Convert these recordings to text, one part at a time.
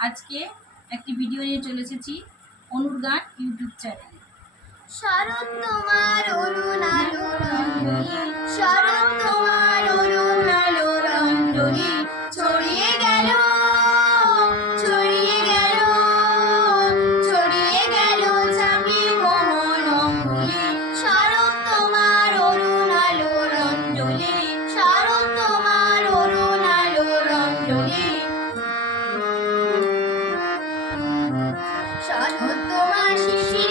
আজকে একটি ভিডিও নিয়ে চলে এসেছি অনুর গান ইউটিউব চ্যানেল শরৎ তোমার অনুর শরৎ শরৎ তোমার শিশির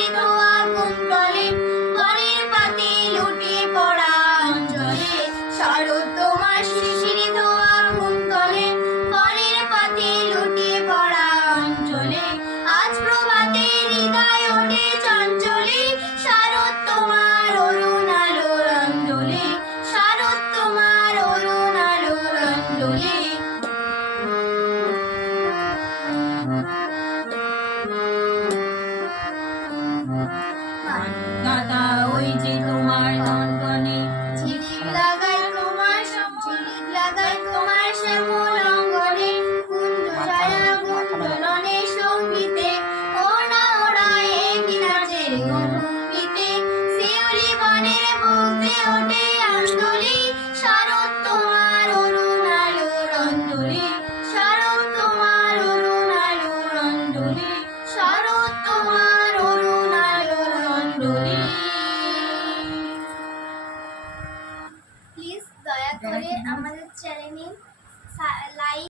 দয়া করে আমাদের চ্যানেলে লাইক